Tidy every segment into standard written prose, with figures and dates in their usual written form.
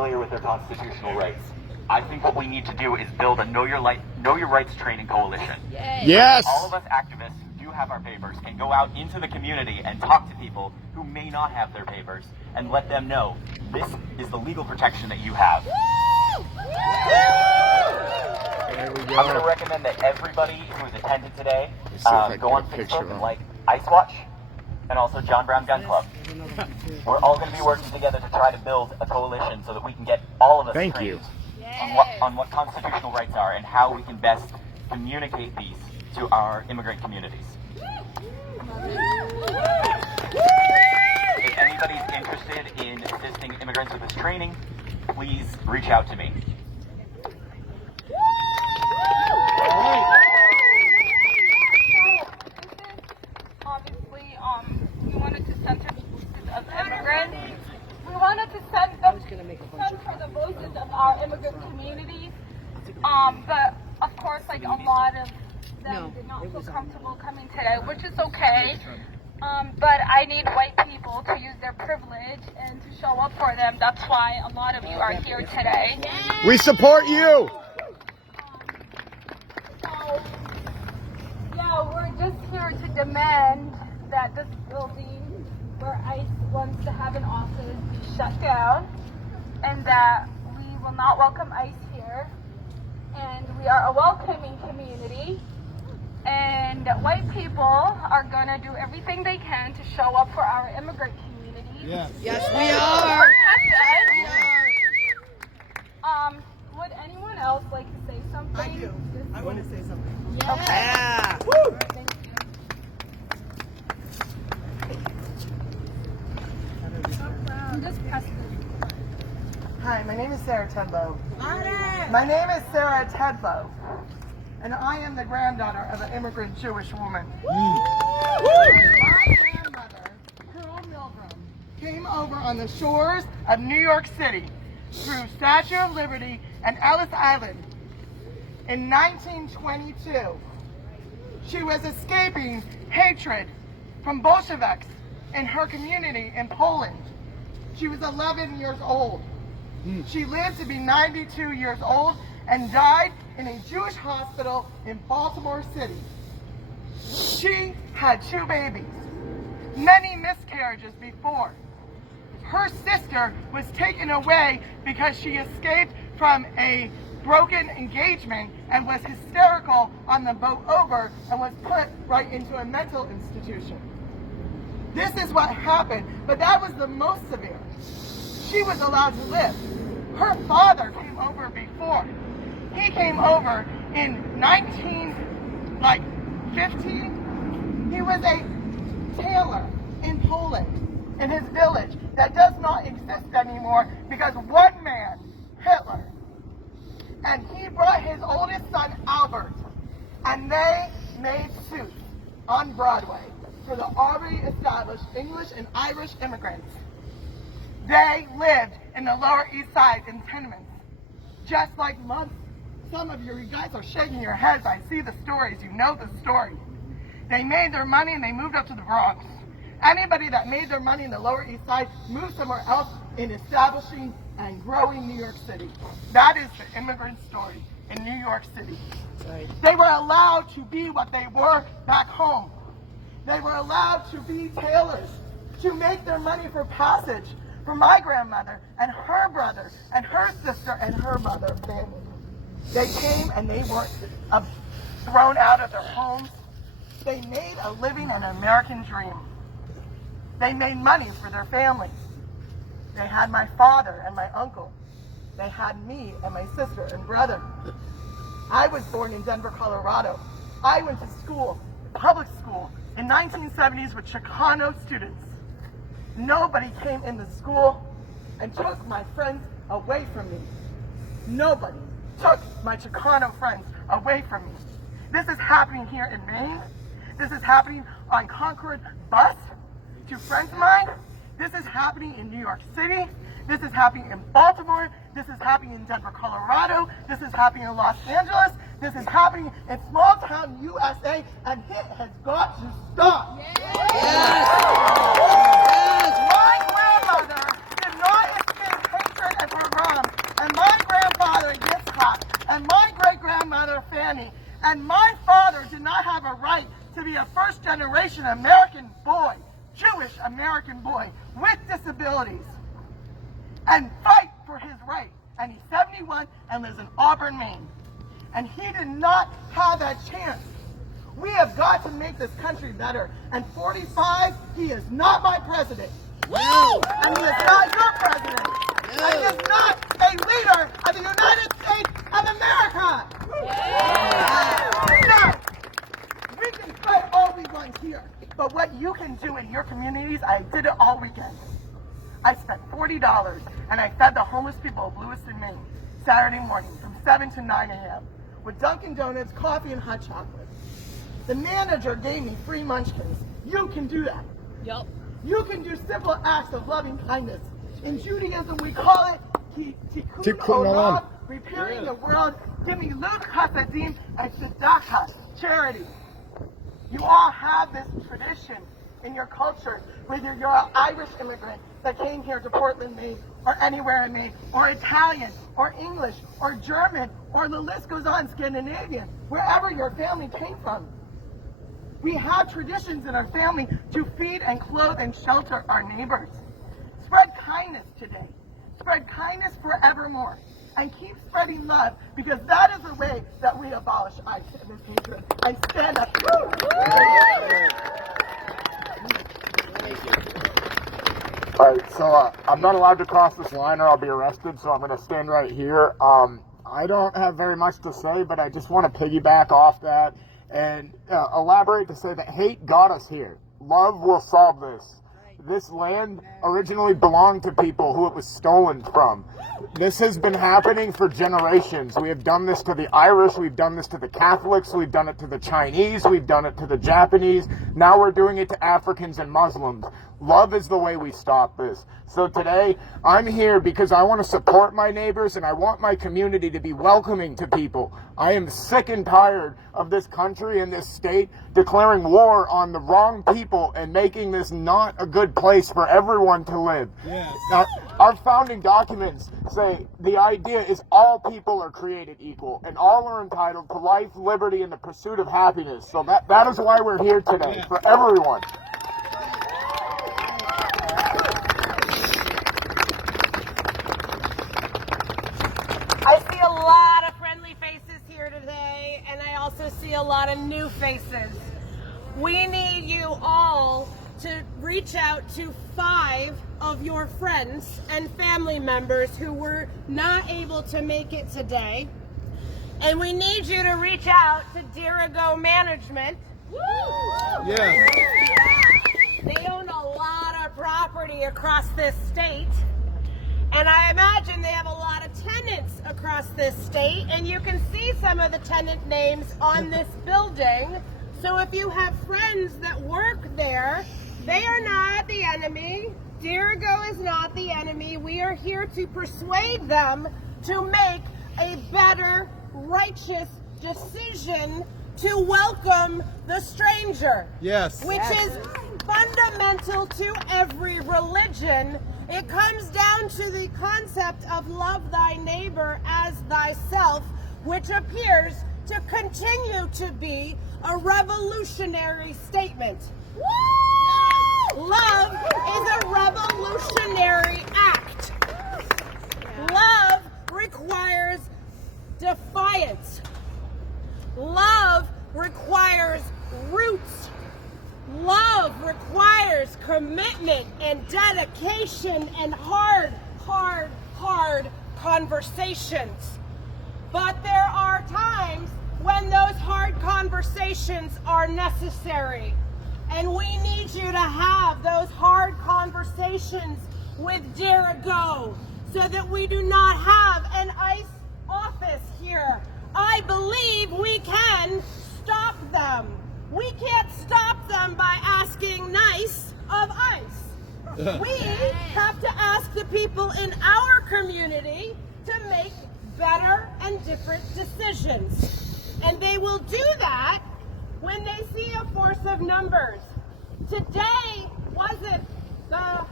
familiar with their constitutional rights. I think what we need to do is build a Know Your Rights training coalition. Yes! All of us activists who do have our papers can go out into the community and talk to people who may not have their papers and let them know this is the legal protection that you have. There we go. I'm going to recommend that everybody who has attended today go on Facebook and like Ice Watch and also John Brown Gun Club. We're all going to be working together to try to build a coalition so that we can get all of us trained on what constitutional rights are and how we can best communicate these to our immigrant communities. If anybody's interested in assisting immigrants with this training, please reach out to me. Obviously, we wanted to center the voices of immigrants. We wanted to center the voices of our immigrant communities. But of course, like a lot of them did not feel comfortable coming today, which is okay. But I need white people to use their privilege and to show up for them. That's why a lot of you are here today. We support you! So, yeah, we're just here to demand that this building where ICE wants to have an office be shut down, and that we will not welcome ICE here. And we are a welcoming community, and white people are going to do everything they can to show up for our immigrant community. Yes, Yes, we are. Would anyone else like to say something? I do. I want to say something. Yeah. Okay. Yeah. Woo! Thank you. Just press it. Hi, my name is Sarah Tedlow. My name is Sarah Tedlow, and I am the granddaughter of an immigrant Jewish woman. My grandmother, Pearl Milgram, came over on the shores of New York City through Statue of Liberty and Ellis Island in 1922. She was escaping hatred from Bolsheviks in her community in Poland. She was 11 years old. She lived to be 92 years old and died in a Jewish hospital in Baltimore City. She had 2 babies, many miscarriages before. Her sister was taken away because she escaped from a broken engagement and was hysterical on the boat over and was put right into a mental institution. This is what happened, but that was the most severe. She was allowed to live. Her father came over before. He came over in 1915. He was a tailor in Poland, in his village that does not exist anymore because one man, Hitler, and he brought his oldest son, Albert, and they made suits on Broadway for the already established English and Irish immigrants. They lived in the Lower East Side in tenements, just like some of you guys are shaking your heads. I see the stories. You know the story. They made their money and they moved up to the Bronx. Anybody that made their money in the Lower East Side moved somewhere else in establishing and growing New York City. That is the immigrant story in New York City. Right. They were allowed to be what they were back home. They were allowed to be tailors, to make their money for passage for my grandmother and her brother and her sister and her mother family. They came and they weren't thrown out of their homes. They made a living, an American dream. They made money for their families. They had my father and my uncle. They had me and my sister and brother. I was born in Denver, Colorado. I went to school, public school, in 1970s with Chicano students. Nobody came in the school and took my friends away from me. Nobody took my Chicano friends away from me. This is happening here in Maine. This is happening on Concord bus to friends of mine. This is happening in New York City. This is happening in Baltimore. This is happening in Denver, Colorado. This is happening in Los Angeles. This is happening in small town USA, and it has got to stop. Yes. My grandmother did not escape hatred and provide. and my great-grandmother Fanny and my father did not have a right to be a first-generation American boy, Jewish American boy with disabilities, and fight for his right. And he's 71 and lives in Auburn, Maine. And he did not have that chance. We have got to make this country better. And 45, he is not my president. Woo! And he is not your president. And he is not a leader of the United States of America. No. We can fight all we want here. But what you can do in your communities, I did it all weekend. I spent $40 and I fed the homeless people of Lewiston, Maine, Saturday morning from 7 to 9 a.m. with Dunkin' Donuts, coffee, and hot chocolate. The manager gave me free munchkins. You can do that. Yep. You can do simple acts of loving kindness. In Judaism, we call it tikkun olam, repairing the world, giving lut chasadim and tzedakah, charity. You all have this tradition in your culture, whether you're an Irish immigrant that came here to Portland, Maine, or anywhere in Maine, or Italian, or English, or German, or the list goes on, Scandinavian, wherever your family came from. We have traditions in our family to feed and clothe and shelter our neighbors. Spread kindness today. Spread kindness forevermore. And keep spreading love, because that is the way that we abolish ICE in this nation. I stand up. All right, so I'm not allowed to cross this line or I'll be arrested, so I'm going to stand right here. I don't have very much to say, but I just want to piggyback off that and elaborate to say that hate got us here. Love will solve this. This land originally belonged to people who it was stolen from. This has been happening for generations. We have done this to the Irish, we've done this to the Catholics, we've done it to the Chinese, we've done it to the Japanese. Now we're doing it to Africans and Muslims. Love is the way we stop this. So today, I'm here because I want to support my neighbors and I want my community to be welcoming to people. I am sick and tired of this country and this state declaring war on the wrong people and making this not a good place for everyone to live. Yes. Now, our founding documents say the idea is all people are created equal and all are entitled to life, liberty, and the pursuit of happiness. So that is why we're here today, for everyone. I see a lot of friendly faces here today, and I also see a lot of new faces. We need you all to reach out to 5 of your friends and family members who were not able to make it today. And we need you to reach out to Dirigo Management. Woo! Yeah. They own a lot of property across this state. And I imagine they have a lot of tenants across this state, and you can see some of the tenant names on this building. So if you have friends that work there, they are not the enemy. Dirigo is not the enemy. We are here to persuade them to make a better, righteous decision to welcome the stranger. Yes. Which is fundamental to every religion. It comes down to the concept of love thy neighbor as thyself, which appears to continue to be a revolutionary statement. Woo! Love is a revolutionary act. Love requires defiance. Love requires roots. Love requires commitment and dedication and hard conversations. But there are times when those hard conversations are necessary. And we need you to have those hard conversations with Dirigo so that we do not have an ICE office here. I believe we can stop them. We can't stop them by asking nice of ICE. We have to ask the people in our community to make better and different decisions. And they will do that when they see a force of numbers. Today wasn't the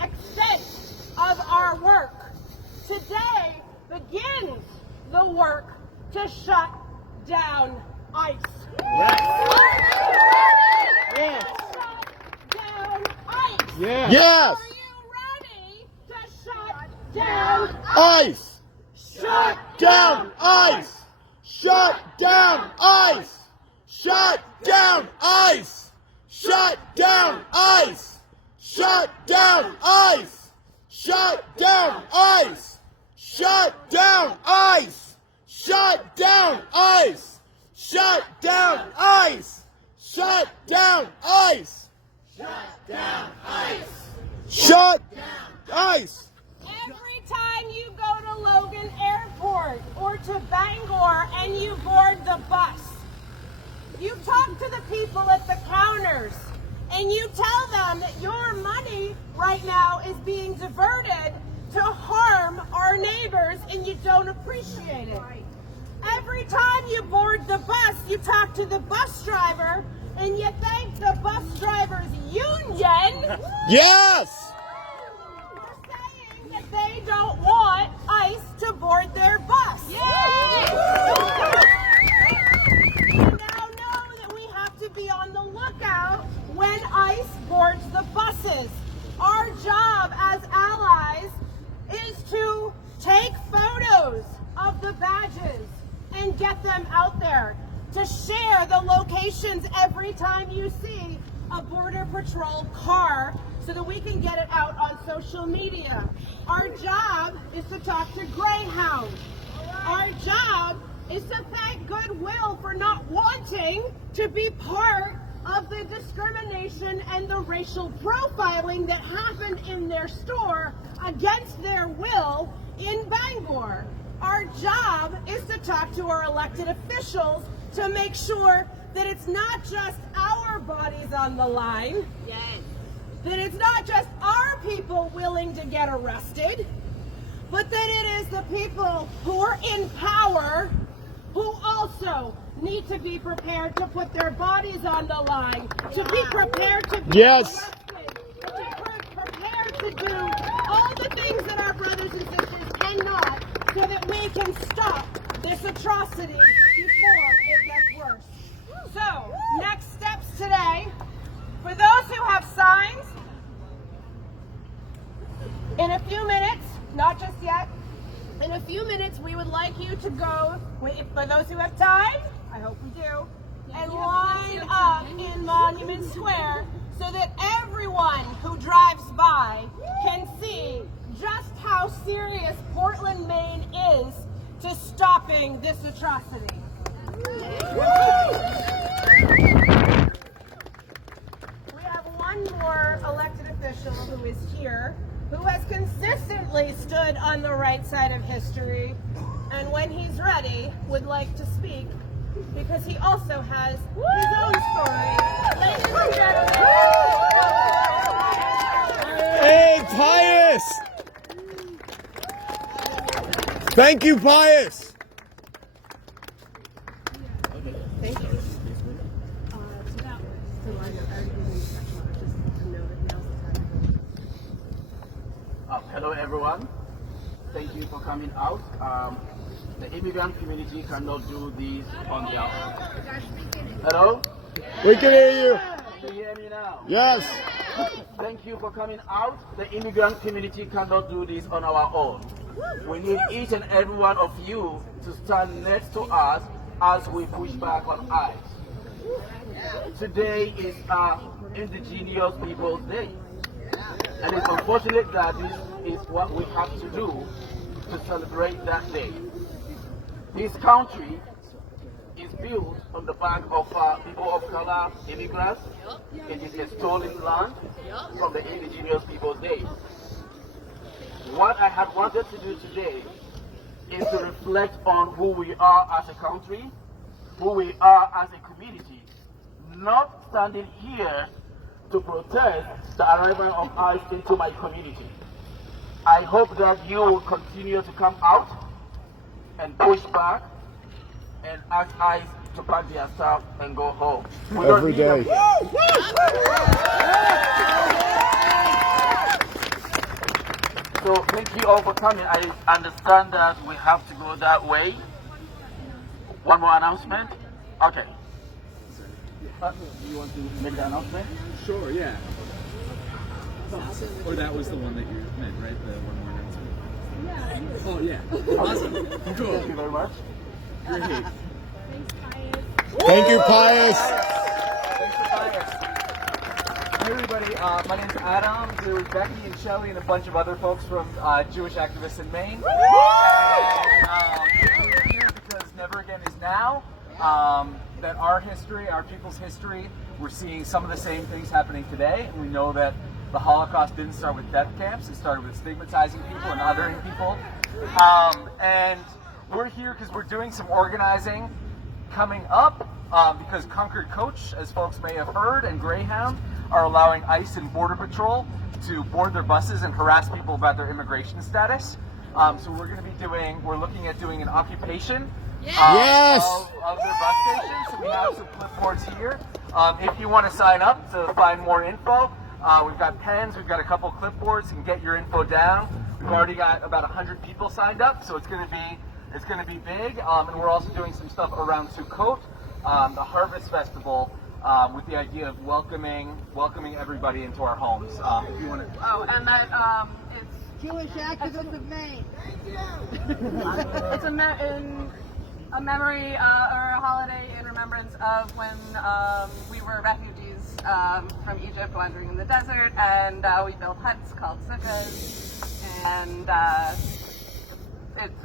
extent of our work. Today begins the work to shut down ICE? Yes. Shut down ICE. Yes. Yes. Are you ready to shut down ICE. Shut Down ICE. Shut down ICE. Shut down ICE. Shut down ICE. Shut down ICE. Shut down ICE. Shut down ICE. Shut down ICE. Shut down ICE. Shut down ICE. Shut down ICE. Shut ICE. Every time you go to Logan Airport or to Bangor and you board the bus, you talk to the people at the counters and you tell them that your money right now is being diverted to harm our neighbors and you don't appreciate it. Every time you board the bus, you talk to the bus driver and you thank the bus driver's union Yes. for saying that they don't want ICE to board their bus. We now know that we have to be on the lookout when ICE boards the buses. Our job as allies is to take photos of the badges and get them out there, to share the locations every time you see a Border Patrol car so that we can get it out on social media. Our job is to talk to Greyhound. Our job is to thank Goodwill for not wanting to be part of the discrimination and the racial profiling that happened in their store against their will in Bangor. Our job is to talk to our elected officials to make sure that it's not just our bodies on the line, that it's not just our people willing to get arrested, but that it is the people who are in power who also need to be prepared to put their bodies on the line, to be prepared to be arrested, to be prepared to do all the things that our brothers and sisters cannot, so that we can stop this atrocity before it gets worse. So, next steps today, for those who have signs, in a few minutes, not just yet, in a few minutes we would like you to go, for those who have time, I hope we do, and line up in Monument Square so that everyone who drives by can see just how serious Portland, Maine is to stopping this atrocity. We have one more elected official who is here, who has consistently stood on the right side of history, and when he's ready, would like to speak, because he also has his own story. Ladies and gentlemen. Hey, Pius! Thank you, Pius! Thank you. Hello everyone, thank you for coming out. The immigrant community cannot do this on their own. Hello? We can hear you. Can you hear me now? Yes. Thank you for coming out. The immigrant community cannot do this on our own. We need each and every one of you to stand next to us as we push back on ICE. Today is Indigenous Peoples Day. And it's unfortunate that this is what we have to do to celebrate that day. This country is built on the back of people of color, immigrants. It is a stolen land from the Indigenous Peoples Day. What I have wanted to do today is to reflect on who we are as a country, who we are as a community, not standing here to protest the arrival of ICE into my community. I hope that you will continue to come out and push back and ask ICE to pack their stuff and go home. We Every day. So thank you all for coming. I understand that we have to go that way. One more announcement? Okay. You want to make the announcement? Sure, yeah. Or that was the one that you meant, right? The one more announcement. Oh, yeah. Awesome. Cool. Thank you very much. Great. Thank you, Pius. Thanks for Pius. Hey everybody, my name's Adam. I'm here with Becky and Shelly and a bunch of other folks from Jewish activists in Maine. And we're here because Never Again is now. That our history, our people's history, we're seeing some of the same things happening today. And we know that the Holocaust didn't start with death camps. It started with stigmatizing people and othering people. And we're here because we're doing some organizing coming up because Concord Coach, as folks may have heard, and Greyhound are allowing ICE and Border Patrol to board their buses and harass people about their immigration status. So we're looking at doing an occupation of their bus stations. So we have some clipboards here. If you want to sign up to find more info, we've got pens, we've got a couple clipboards, you can get your info down. We've already got about 100 people signed up, so it's going to be big. And we're also doing some stuff around Sukkot, the Harvest Festival, with the idea of welcoming everybody into our homes. If you want to. Oh, and that it's Jewish activists of Maine. it's a memory or a holiday in remembrance of when we were refugees from Egypt wandering in the desert, and we built huts called sukkahs, and it's